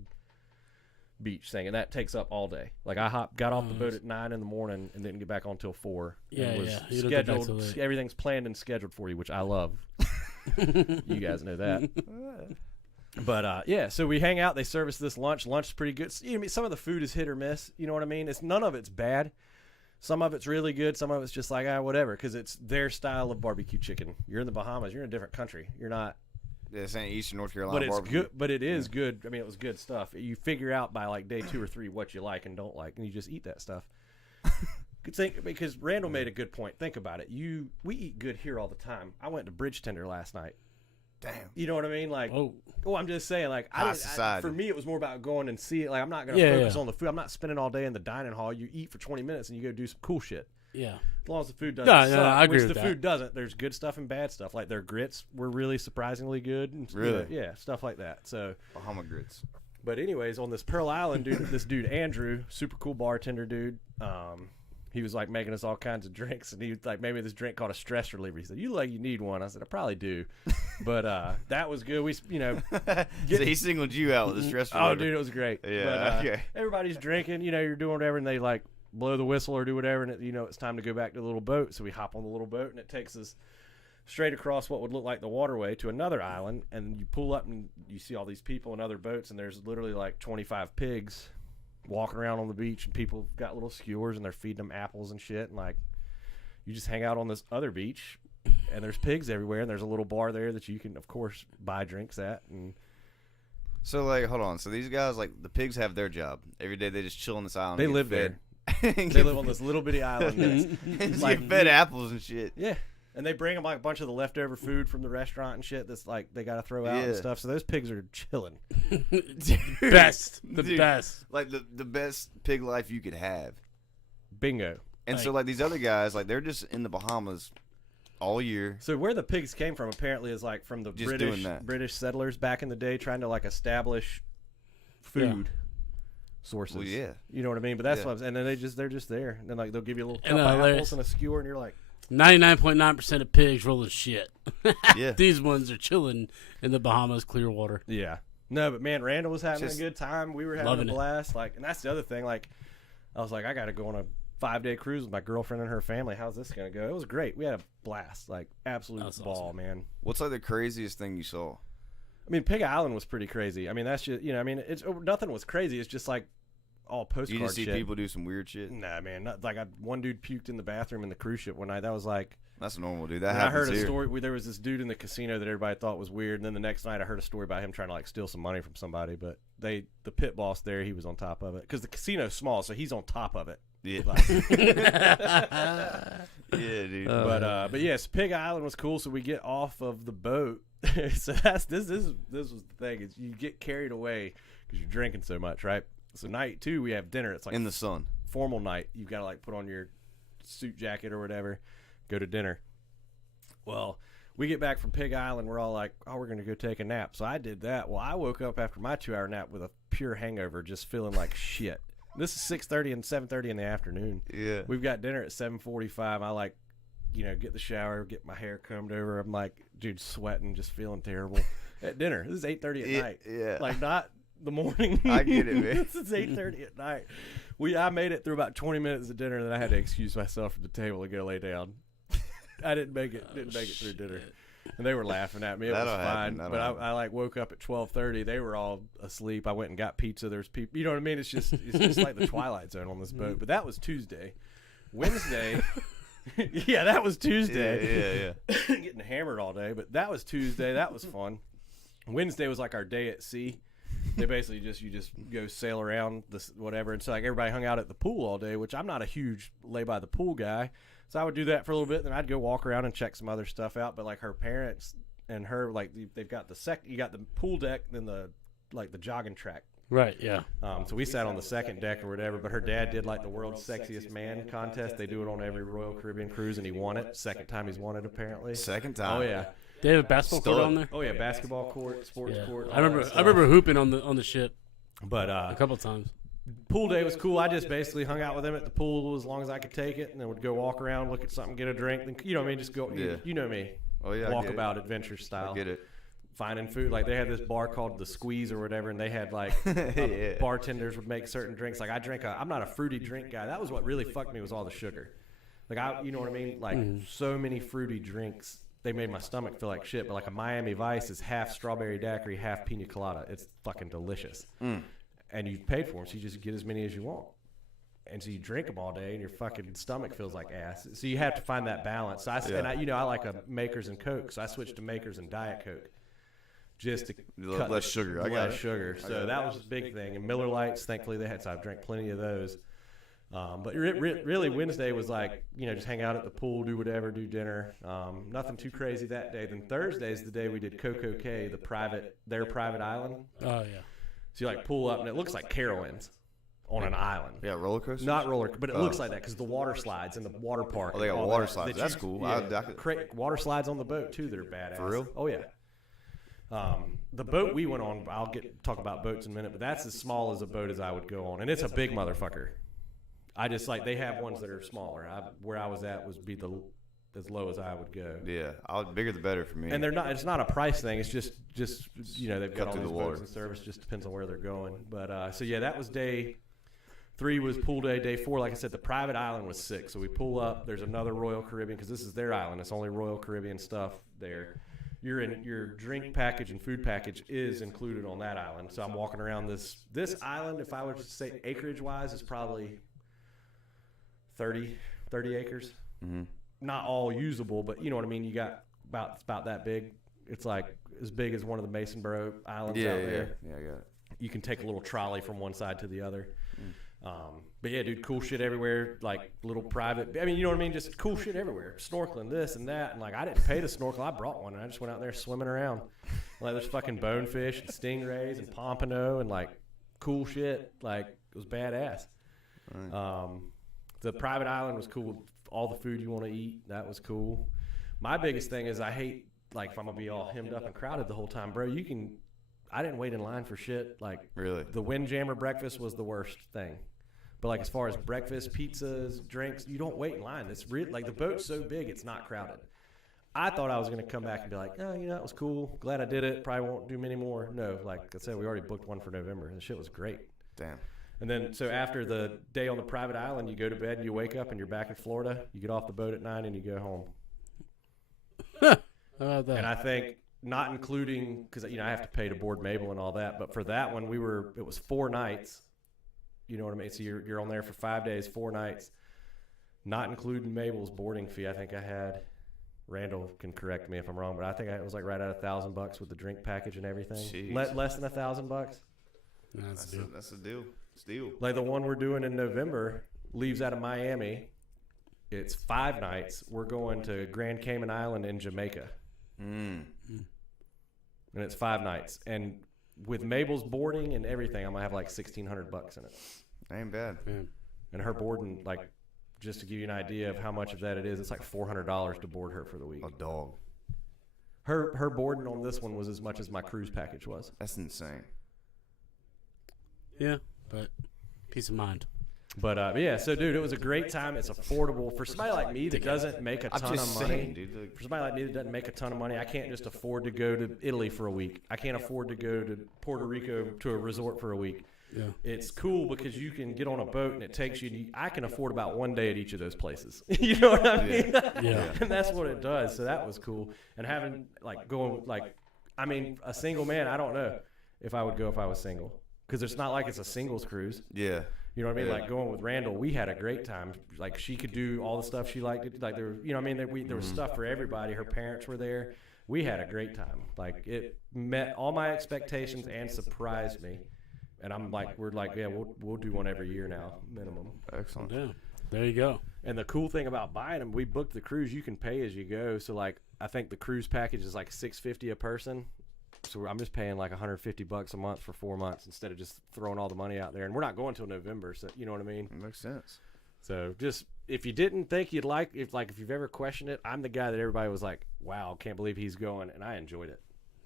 Beach thing, and that takes up all day. Like I got off the boat at 9 in the morning and didn't get back on till 4. Yeah, and was yeah. You don't get back till scheduled. late. Everything's planned and scheduled for you, which I love. You guys know that. But yeah, so we hang out. They serve us this lunch. Lunch is pretty good. You know, some of the food is hit or miss. You know what I mean? None of it's bad. Some of it's really good. Some of it's just like whatever, because it's their style of barbecue chicken. You're in the Bahamas. You're in a different country. You're not. Yeah, it's in Eastern North Carolina. But it's barbecue. good. But it is good. I mean, it was good stuff. You figure out by like day 2 or 3 what you like and don't like, and you just eat that stuff. Good thing, because Randall made a good point. Think about it. We eat good here all the time. I went to Bridge Tender last night. Damn. You know what I mean? Like, I'm just saying, like, for me, it was more about going and see it. Like, I'm not going to focus on the food. I'm not spending all day in the dining hall. You eat for 20 minutes and you go do some cool shit. Yeah. As long as the food doesn't No, suck, I agree which with the that. food doesn't. There's good stuff and bad stuff. Like their grits were really surprisingly good. And, Really? yeah, stuff like that. So, Bahama grits. but anyways, on this Pearl Island, this dude Andrew, super cool bartender dude. He was like making us all kinds of drinks, and he was like, maybe this drink called a stress reliever. He said, "You need one?" I said, "I probably do," but that was good. We, So he singled you out with the stress oh, reliever. dude, it was great. Yeah, but, okay. Everybody's drinking. You're doing whatever, and they like blow the whistle or do whatever, and it's time to go back to the little boat. So we hop on the little boat, and it takes us straight across what would look like the waterway to another island, and you pull up and you see all these people in other boats, and there's literally like 25 pigs walking around on the beach, and people got little skewers and they're feeding them apples and shit, and like you just hang out on this other beach, and there's pigs everywhere, and there's a little bar there that you can, of course, buy drinks at. And So, like, hold on. So these guys, like, the pigs have their job. Every day they just chill on this island. they and get live fed. there. They live on this little bitty island. and That's just like get fed apples and shit. yeah. And they bring them like a bunch of the leftover food from the restaurant and shit that's like they got to throw out and Yeah. stuff. So those pigs are chilling. Best. The Dude. best. Like, the best pig life you could have. Bingo. And so, like, these other guys, like, they're just in the Bahamas all year. So where the pigs came from apparently is like from the Just doing that. British settlers back in the day trying to like establish food sources. Well, yeah. You know what I mean? But that's Yeah. what I'm saying. And then they're just there. And then like they'll give you a little cup And of hilarious. apples and a skewer and you're like 99.9% of pigs rolling shit. Yeah. These ones are chilling in the Bahamas, clear water. yeah. No, but man, Randall was having Just a good time. We were having loving a it. blast. Like, and that's the other thing. Like, I was like, I got to go on a 5-day cruise with my girlfriend and her family. How's this gonna go? It was great. We had a blast. Like, absolute That's ball, awesome. man. What's, like, the craziest thing you saw? I mean, Pig Island was pretty crazy. I mean, that's just I mean, it's nothing was crazy. It's just like all postcard You just see shit. people do some weird shit? Nah, man. Not, like one dude puked in the bathroom in the cruise ship one night. That was like. That's normal, dude. That And I happens heard a here. story where there was this dude in the casino that everybody thought was weird, and then the next night I heard a story about him trying to like steal some money from somebody. But the pit boss there, he was on top of it because the casino's small, so he's on top of it. Yeah. Like, Yeah, dude. but yes, Pig Island was cool. So we get off of the boat. So this was the thing is you get carried away because you're drinking so much, right? So night 2 we have dinner. It's like In the sun. formal night. You've got to like put on your suit jacket or whatever, go to dinner. Well, we get back from Pig Island. We're all like, oh, we're going to go take a nap. So I did that. Well, I woke up after my 2-hour nap with a pure hangover, just feeling like shit. This is 6:30 and 7:30 in the afternoon. Yeah. We've got dinner at 7:45. I like, get the shower, get my hair combed over. I'm like, dude, sweating, just feeling terrible. At dinner. This is 8:30 at night. Yeah. Like, not the morning. I get it, man. This is 8:30 at night. I made it through about 20 minutes of dinner, and then I had to excuse myself from the table and go lay down. I didn't make it through dinner. And they were laughing at me. It That'll was happen. fine. That'll But happen. I like woke up at 12:30. They were all asleep. I went and got pizza. There's people. You know what I mean? It's just like the Twilight Zone on this boat. But that was Tuesday. Wednesday. Yeah, that was Tuesday. Yeah. Getting hammered all day. But that was Tuesday. That was fun. Wednesday was like our day at sea. They basically you just go sail around this whatever. And so like everybody hung out at the pool all day, which I'm not a huge lay by the pool guy. So I would do that for a little bit, then I'd go walk around and check some other stuff out. But like her parents and her, like they've got you got the pool deck, then the jogging track. Right, yeah. So we sat on the second deck or whatever. But her dad did like the world's sexiest man contest. They do it on every Royal Caribbean cruise, and he won it. Second time he's won it apparently. Second time. Oh yeah. They have a basketball court Stud. on there? Oh yeah. Basketball court, sports Yeah. court. I all that remember stuff. I remember hooping on the ship But a couple times. pool day was cool. I just basically hung out with them at the pool as long as I could take it, and then would go walk around, look at something, get a drink. Then, you know what I mean? Just go. Yeah. You know me. Oh, yeah. I get it. Walkabout adventure style. I get it. Finding food. Like they had this bar called the Squeeze or whatever, and they had like Yeah. bartenders would make certain drinks. Like I'm not a fruity drink guy. That was what really fucked me was all the sugar. Like you know what I mean? Like so many fruity drinks. They made my stomach feel like shit. But like a Miami Vice is half strawberry daiquiri, half pina colada. It's fucking delicious. And you paid for them, so you just get as many as you want. And so you drink them all day, and your fucking stomach feels like ass. So you have to find that balance. So I like a Makers and Coke, so I switched to Makers and Diet Coke, just to cut Less sugar. I got less it. sugar. So that was a big thing. And Miller Lights, thankfully they had. So I've drank plenty of those. But really, Wednesday was like just hang out at the pool, do whatever, do dinner. Nothing too crazy that day. Then Thursday is the day we did Coco Cay, their private island. Oh yeah. So you like pull up, and it looks like Carowinds on an island. Yeah, roller coasters? Not roller, but it looks like that because the water slides in the water park. Oh, they got and all water that. slides. That That's cool. Yeah, I could- water slides on the boat too. That are badass. For real? Oh yeah. The boat we went on, I'll talk about boats in a minute, but that's as small as a boat as I would go on, and it's a big motherfucker. I just like they have ones that are smaller. Where I was at was as low as I would go. Yeah. Bigger the better for me. And they're not. It's not a price thing. It's just they've got Cut all through these the boats water. and service. Just depends on where they're going. But so yeah, that was day 3 was pool day. Day 4, like I said, the private island was 6. So we pull up. There's another Royal Caribbean because this is their island. It's only Royal Caribbean stuff there. Your drink package and food package is included on that island. So I'm walking around this island. If I were to say acreage wise, is probably 30 acres. Mm-hmm. not all usable, but you know what I mean. You got about that big. It's like as big as one of the Masonboro Islands out there. Yeah, I got it. You can take a little trolley from one side to the other. But yeah, dude, cool shit everywhere. Like little private. I mean, you know what I mean? Just cool shit everywhere. Snorkeling, this and that. And like, I didn't pay to snorkel. I brought one, and I just went out there swimming around. Like, there's fucking bonefish and stingrays and pompano and like cool shit. Like, it was badass. Right. The private island was cool. All the food you want to eat, that was cool. My biggest thing is I hate, like, if I'm gonna be all hemmed up and crowded the whole time, bro. I didn't wait in line for shit. Like, Really? the Windjammer breakfast was the worst thing. But like, as far as breakfast, pizzas, drinks, you don't wait in line. It's like the boat's so big, it's not crowded. I thought I was gonna come back and be like, oh, you know, it was cool. Glad I did it. Probably won't do many more. No, like I said, we already booked one for November. The shit was great. Damn. And then, so after the day on the private island, you go to bed and you wake up and you're back in Florida. You get off the boat at 9 and you go home. How about that? And I think, not including, because you know I have to pay to board Mabel and all that, but for that one it was 4 nights. You know what I mean? So you're on there for 5 days, 4 nights, not including Mabel's boarding fee. I think I had, Randall can correct me if I'm wrong, but I think it was like right at $1,000 with the drink package and everything. Jeez. Less than $1,000. That's a deal. Steal. Like the one we're doing in November leaves out of Miami. It's 5 nights. We're going to Grand Cayman Island in Jamaica. And it's 5 nights. And with Mabel's boarding and everything, I'm going to have like $1,600 in it. Ain't bad. Yeah. And her boarding, like, just to give you an idea of how much of that it is, it's like $400 to board her for the week. A dog. Her boarding on this one was as much as my cruise package was. That's insane. Yeah, but peace of mind. But yeah, so dude, it was a great time. It's affordable for somebody like me that doesn't make a ton of money. Dude. For somebody like me that doesn't make a ton of money, I can't just afford to go to Italy for a week. I can't afford to go to Puerto Rico to a resort for a week. Yeah. It's cool because you can get on a boat and it takes you. I can afford about 1 day at each of those places. You know what I mean? Yeah. And that's what it does. So that was cool. And having a single man, I don't know if I would go if I was single, because it's not like it's a singles cruise. Yeah. You know what I mean? Yeah. Like going with Randall, we had a great time. Like, she could do all the stuff she liked. Like, there, you know what I mean? There was stuff for everybody. Her parents were there. We had a great time. Like, it met all my expectations and surprised me. And I'm like, we're like, yeah, we'll do one every year now, minimum. Excellent. Yeah. There you go. And the cool thing about buying them, we booked the cruise. You can pay as you go. So like, I think the cruise package is like $650 a person. So I'm just paying like $150 a month for 4 months instead of just throwing all the money out there. And we're not going till November, so you know what I mean. It makes sense. So just, if you didn't think you'd like, if you've ever questioned it, I'm the guy that everybody was like, "Wow, can't believe he's going," and I enjoyed it.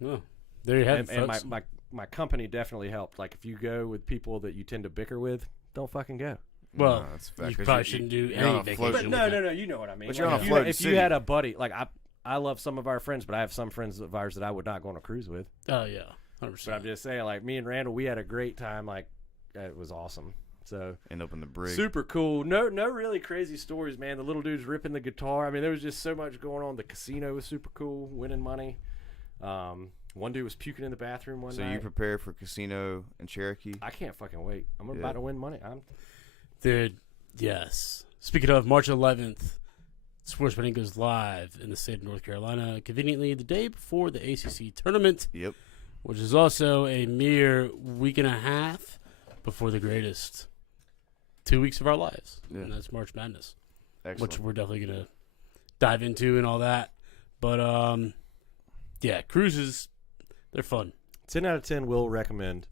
Oh, there you have it, And folks. my company definitely helped. Like, if you go with people that you tend to bicker with, don't fucking go. Well, No, that's a fact, you 'cause probably shouldn't do you're on any a vacation. floating- But with no, it. you know what I mean. But you're on a If you- floating if you city. had a buddy, like I love some of our friends, but I have some friends of ours that I would not go on a cruise with. Oh yeah, 100%. But I'm just saying, like, me and Randall, we had a great time. Like, it was awesome. So End up in the brig. super cool. No really crazy stories, man. The little dude's ripping the guitar. I mean, there was just so much going on. The casino was super cool, winning money. One dude was puking in the bathroom one So night. you prepare for casino in Cherokee? I can't fucking wait. I'm Yeah. about to win money. Dude, yes. Speaking of, March 11th, Sports Betting goes live in the state of North Carolina, conveniently the day before the ACC tournament, Yep. which is also a mere week and a half before the greatest 2 weeks of our lives. Yeah. And that's March Madness, Excellent. which we're definitely going to dive into and all that. But, yeah, cruises, they're fun. 10 out of 10 will recommend.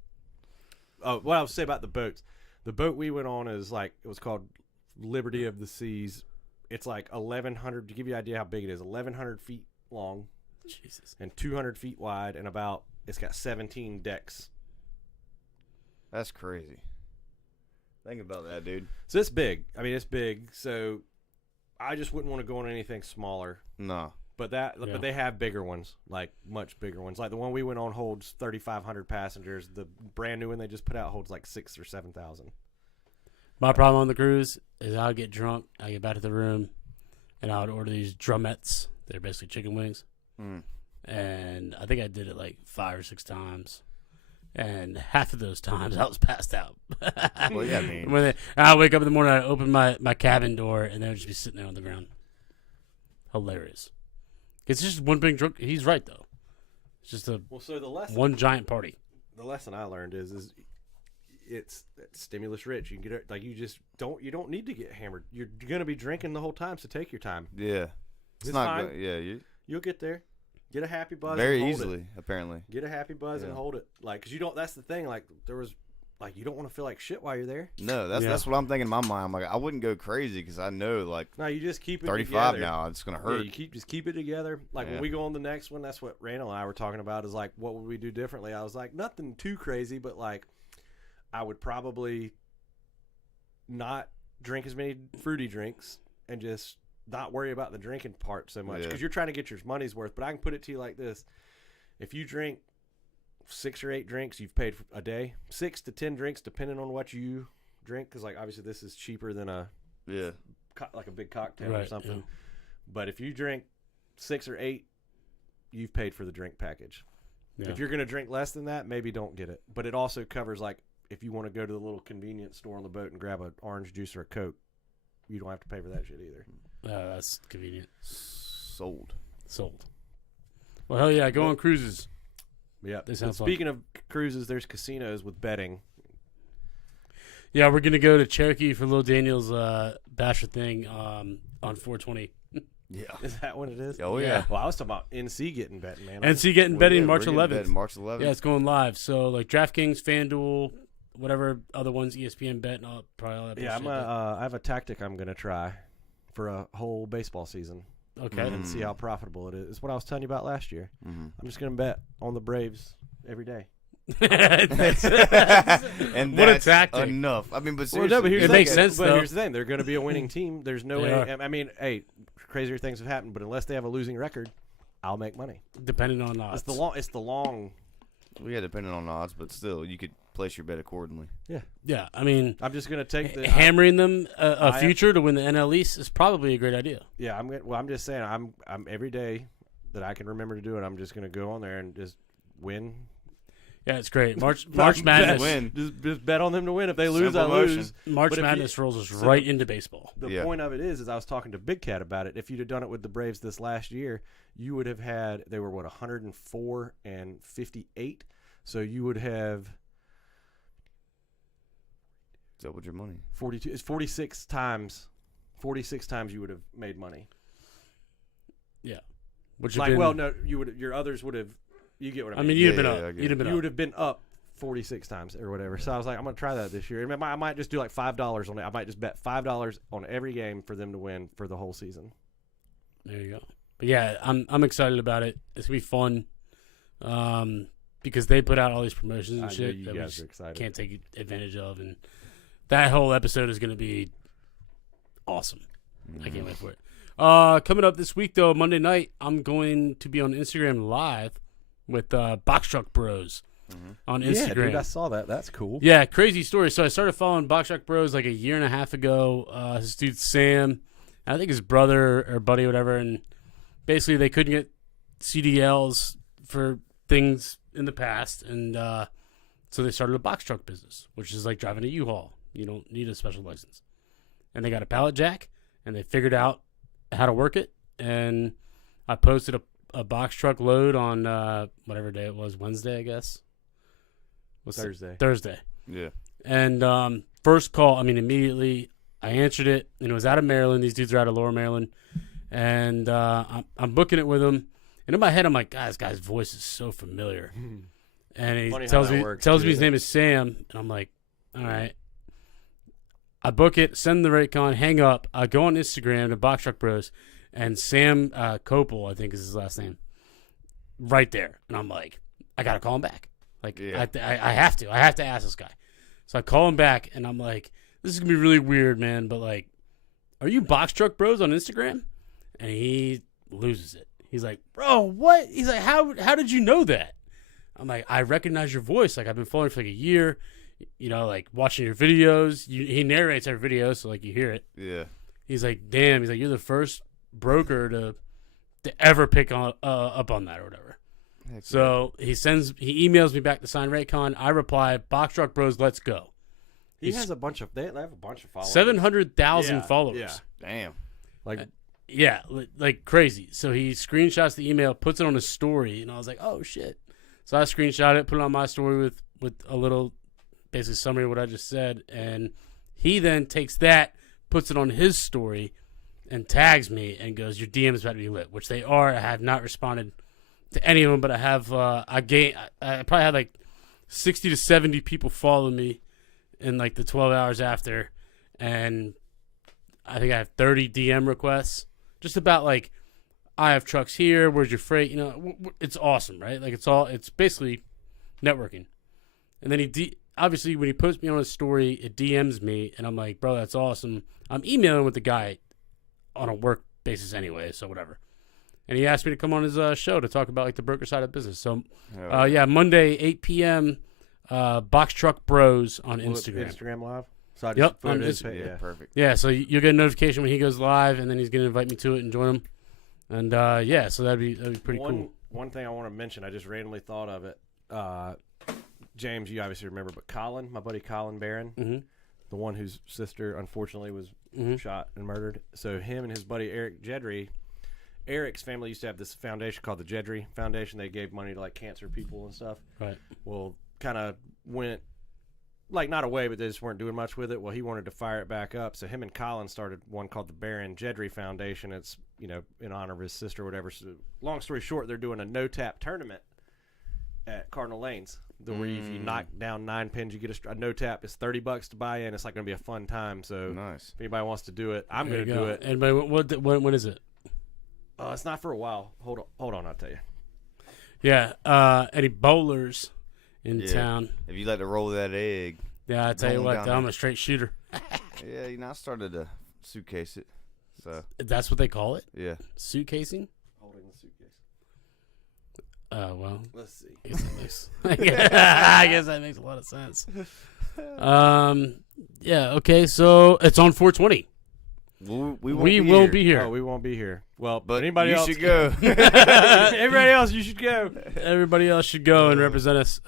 Oh, what I was say about the boats. The boat we went on is like, it was called Liberty of the Seas. It's like 1,100, to give you an idea how big it is, 1,100 feet long Jesus. and 200 feet wide, and it's got 17 decks. That's crazy. Think about that, dude. So it's big. I mean, it's big. So I just wouldn't want to go on anything smaller. No. But Yeah. but they have bigger ones, like much bigger ones. Like the one we went on holds 3,500 passengers. The brand new one they just put out holds like 6,000 or 7,000. My problem on the cruise is I would get drunk, I get back to the room, and I would order these drumettes. They're basically chicken wings. Mm. And I think I did it like 5 or 6 times. And half of those times I was passed out. Well, yeah, I mean. I wake up in the morning, I open my cabin door, and they would just be sitting there on the ground. hilarious. It's just one big drunk. He's right though. It's just a So the lesson one giant party. the lesson I learned is it's stimulus rich. You can get it like you don't need to get hammered. You're gonna be drinking the whole time, so take your time. Yeah. It's not fine. good. Yeah, You'll get there. Get a happy buzz. very and hold easily, It. apparently. Get a happy buzz and Yeah. hold it. Like, cause you don't. That's the thing. Like there was, like you don't want to feel like shit while you're there. No, that's what I'm thinking in my mind. I'm like, I wouldn't go crazy because I know, like, No, you just keep it 35 together. now, it's gonna Yeah, hurt. you just keep it together. Like Yeah. when we go on the next one, that's what Randall and I were talking about. Is like, what would we do differently? I was like, nothing too crazy, but like, I would probably not drink as many fruity drinks and just not worry about the drinking part so much Yeah. because you're trying to get your money's worth. But I can put it to you like this: if you drink 6 or 8 drinks, you've paid for a day. 6 to 10 drinks, depending on what you drink, because like obviously this is cheaper than Yeah. like a big cocktail or Right, something. yeah. But if you drink 6 or 8, you've paid for the drink package. Yeah. If you're going to drink less than that, maybe don't get it. But it also covers like if you want to go to the little convenience store on the boat and grab an orange juice or a Coke, you don't have to pay for that shit either. That's convenient. Sold. Sold. Well, hell yeah, go on cruises. Yeah. They sound fun. Speaking of cruises, there's casinos with betting. Yeah, we're gonna go to Cherokee for Little Daniel's basher thing on 420. Yeah. Is that what it is? Oh, yeah. Yeah. Well, I was talking about NC getting betting, man. NC getting Well, betting yeah, March we're getting 11th. bet March 11th. Yeah, it's going live. So like DraftKings, FanDuel, whatever other ones, ESPN bet, and probably all that. Yeah, bullshit, I have a tactic I'm going to try for a whole baseball season but- okay. and see how profitable it is. It's what I was telling you about last year. Mhm. I'm just going to bet on the Braves every day. That's- And What a that's tactic. enough. I mean, but Well, seriously, no, but here's It the makes thing. sense, But though. here's the thing: they're going to be a winning team. There's no They way. are. I mean, hey, crazier things have happened, but unless they have a losing record, I'll make money. Depending on odds. It's the long. Well, yeah, depending on odds, but still, you could place your bet accordingly. Yeah, I mean, I'm just going to take the. hammering them a I- future to win the NL East is probably a great idea. Yeah, I'm just saying. I'm every day that I can remember to do it. I'm just going to go on there and just win. Yeah, it's great. March Madness. Win. Just bet on them to win. If they lose, Simple I motion. lose. March But if you- Madness rolls us so- right into baseball. The Yeah. point of it is I was talking to Big Cat about it. If you'd have done it with the Braves this last year, you would have had they were 104 and 58. So you would have Doubled your money. 42. It's 46 times. 46 times you would have made money. Which Like, been, well, no, you would. Your others would have. You get what I I mean. mean, you'd have Yeah, been yeah, I up. get You'd have it. been you up. would have been up 46 times or whatever. So I was like, I'm gonna try that this year. I might just do like $5 on it. I might just bet $5 on every game for them to win for the whole season. There you go. But yeah, I'm excited about it. It's gonna be fun, because they put out all these promotions I and know shit you that we guys just are excited. can't take advantage of, and that whole episode is gonna be awesome. I can't wait for it. Coming up this week though, Monday night, I'm going to be on Instagram Live with Box Truck Bros on Instagram. Yeah, dude, I saw that. That's cool. Yeah, crazy story. So I started following Box Truck Bros like a year and a half ago. His dude Sam, I think his brother or buddy or whatever, and basically they couldn't get CDLs for things in the past, and so they started a box truck business, which is like driving a U-Haul. You don't need a special license. And they got a pallet jack, and they figured out how to work it, and I posted a box truck load on whatever day it was, Wednesday, I guess. What's it? Thursday. Yeah. And first call, I mean, immediately I answered it, and it was out of Maryland. These dudes are out of Lower Maryland. And I'm booking it with them. And in my head, I'm like, God, this guy's voice is so familiar. And he Funny how tells that me works, tells me too. his name is Sam. And I'm like, all right. I book it, send the rate con, hang up. I go on Instagram to Box Truck Bros, and Sam Copel, I think is his last name, right there. And I'm like, I got to call him back. Like, Yeah. I have to. I have to ask this guy. So I call him back, and I'm like, this is going to be really weird, man, but like, are you Box Truck Bros on Instagram? And he loses it. He's like, bro, what? He's like, how did you know that? I'm like, I recognize your voice. Like, I've been following you for like a year, you know, like watching your videos. He narrates every video, so like you hear it. Yeah. He's like, damn. He's like, you're the first broker to ever pick up on that or whatever. Heck So he emails me back to sign Raycon. I reply, Box Truck Bros, let's go. He has a bunch of. They have a bunch of followers. 700,000 Yeah, followers. yeah. yeah. Damn. Like Yeah, like crazy. So he screenshots the email, puts it on his story, and I was like, oh shit. So I screenshot it, put it on my story with a little basically summary of what I just said, and he then takes that, puts it on his story, and tags me and goes, your DM's about to be lit, which they are. I have not responded to any of them, but I have I probably had like 60 to 70 people follow me in like the 12 hours after, and I think I have 30 DM requests just about like, I have trucks here, where's your freight, you know. It's awesome, right? Like it's basically networking. And then obviously when he puts me on his story, it DMs me, and I'm like, bro, that's awesome. I'm emailing with the guy on a work basis anyway, so whatever. And he asked me to come on his show to talk about like the broker side of business. So, yeah, Monday 8 p.m. Box Truck Bros on Instagram. Instagram Live. So I just Yep, put on it in his Instagram. page, Yeah, perfect. Yeah, so you'll get a notification when he goes live, and then he's gonna invite me to it and join him. And yeah, so that'd be pretty cool. One thing I want to mention, I just randomly thought of it. James, you obviously remember, but Colin, my buddy Colin Barron, Mm-hmm. the one whose sister unfortunately was shot and murdered. So him and his buddy Eric Jedry, Eric's family used to have this foundation called the Jedry Foundation. They gave money to like cancer people and stuff. Right. Well, kind of went like not away, but they just weren't doing much with it. Well, he wanted to fire it back up, so him and Colin started one called the Barron Jedry Foundation. It's, you know, in honor of his sister or whatever. So long story short, they're doing a no tap tournament at Cardinal Lanes. Where if you knock down 9 pins, you get a no tap. It's $30 to buy in. It's like going to be a fun time. So Nice. if anybody wants to do it, I'm There going you to do go. it. And when is it? It's not for a while. Hold on, I'll tell you. Yeah. Any bowlers in Yeah. town? If you like to roll that egg, Yeah, I tell you Rolling what, down I'm a straight shooter. yeah, you know, I started to suitcase it. So That's what they call it? yeah, Suitcasing? Holding the suitcase. Well, Let's see. I guess that makes, I guess that makes a lot of sense. Yeah, okay, so it's on 420. we won't be here. Oh, we won't be here. Well, But anybody you else should go. Everybody else, you should go. Everybody else should go and represent us.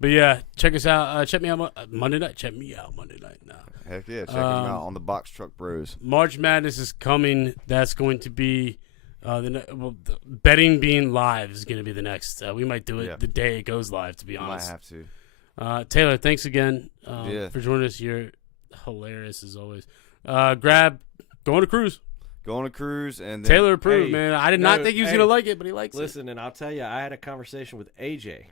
But yeah, check us out. Check me out Monday night. Check me out Monday night. Nah. Heck yeah, check them out on the Box Truck Bros. March Madness is coming. That's going to be the betting being live is going to be the next. We might do it the day it goes live. To be You might honest, have to. Taylor, thanks again for joining us. You're hilarious as always. Go on a cruise. Go on a cruise and then, Taylor approved, Hey, man. I did not think he was hey, gonna like it, but he likes it. Listen, and I'll tell you, I had a conversation with AJ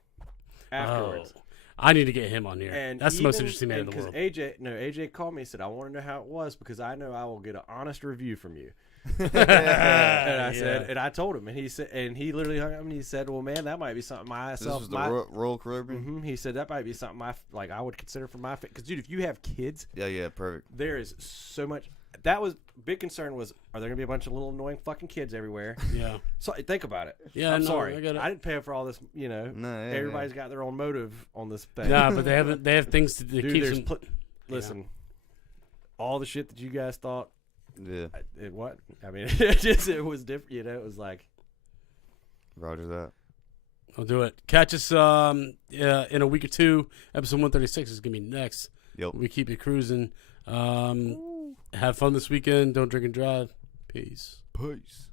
afterwards. Oh, I need to get him on here. And That's the most even- interesting man in the and world. AJ called me and said, I want to know how it was because I know I will get an honest review from you. And I said, and I told him, and he said, and he literally hung up and he said, well, man, that might be something This was the Royal Caribbean. He said that might be something I would consider for my because dude, if you have kids, Yeah, perfect. there is so much. That was big concern was, are there gonna be a bunch of little annoying fucking kids everywhere? Yeah. So think about it. Yeah, I'm no, sorry, I get it. I didn't pay for all this. You know, No, yeah, everybody's got their own motive on this thing. Nah, but they have things to Dude, keep there's them. listen, all the shit that you guys thought. Yeah, What? I mean, it was different. You know, it was like. roger that. I'll do it. Catch us in a week or two. Episode 136 is gonna be next. Yep. We keep it cruising. Have fun this weekend. Don't drink and drive. Peace. Peace.